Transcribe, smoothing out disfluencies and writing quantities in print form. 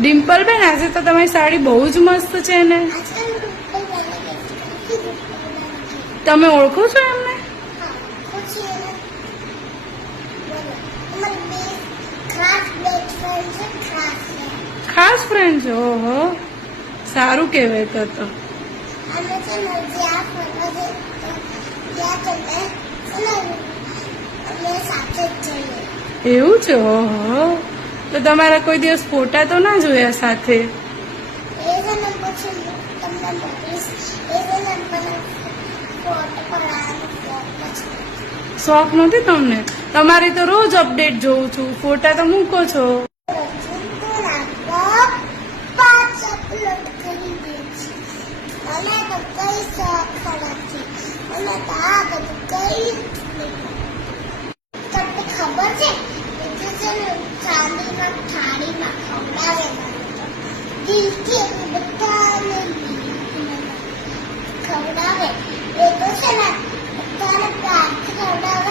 ડિમ્પલ બેન, આજે તો તમારી સાડી બહુ જ મસ્ત છે ને. તમે ઓળખો છો એમને? ખાસ ફ્રેન્ડ છે. ઓહો, સારું કહેવાય તો. એવું છે? ઓહો, તો તમારા કોઈ દિવસ ફોટા તો ના જોયા સાથે? શોખ નથી તમને? તમારી તો રોજ અપડેટ જોઉં છું, ફોટા તો મૂકો છો. ખબર છે ચાંદીમાં થાળીમાં ખવડાવે દિલથી બધાને ખવડાવે. એ તો છે ને બધાને પ્યારથી ખવડાવે.